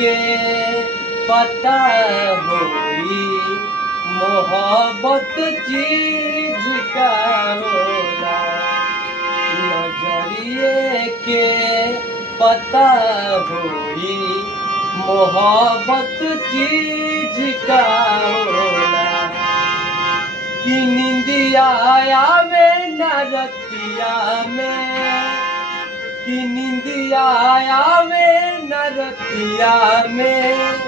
के पता होई मोहब्बत चीज का होला। नजरिए के पता होई मोहब्बत चीज का होला। कि निंदिया आवे न रतिया में, कि निंदिया आवे न रतिया में,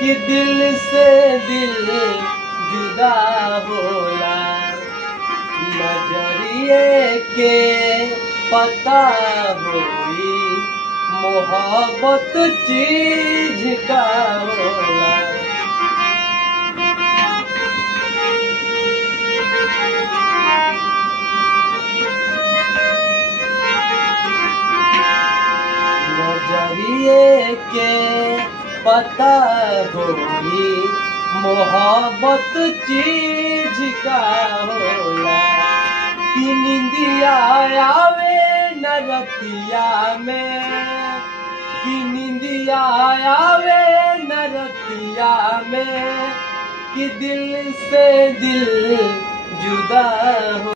कि दिल से दिल जुदा होला। नजरिए के पता होई मोहब्बत चीज का होला। नजरिए के पता होई मोहब्बत चीज का होला। कि निंदिया आवे न रतिया में, कि निंदिया आवे न रतिया में, कि दिल से दिल जुदा हो।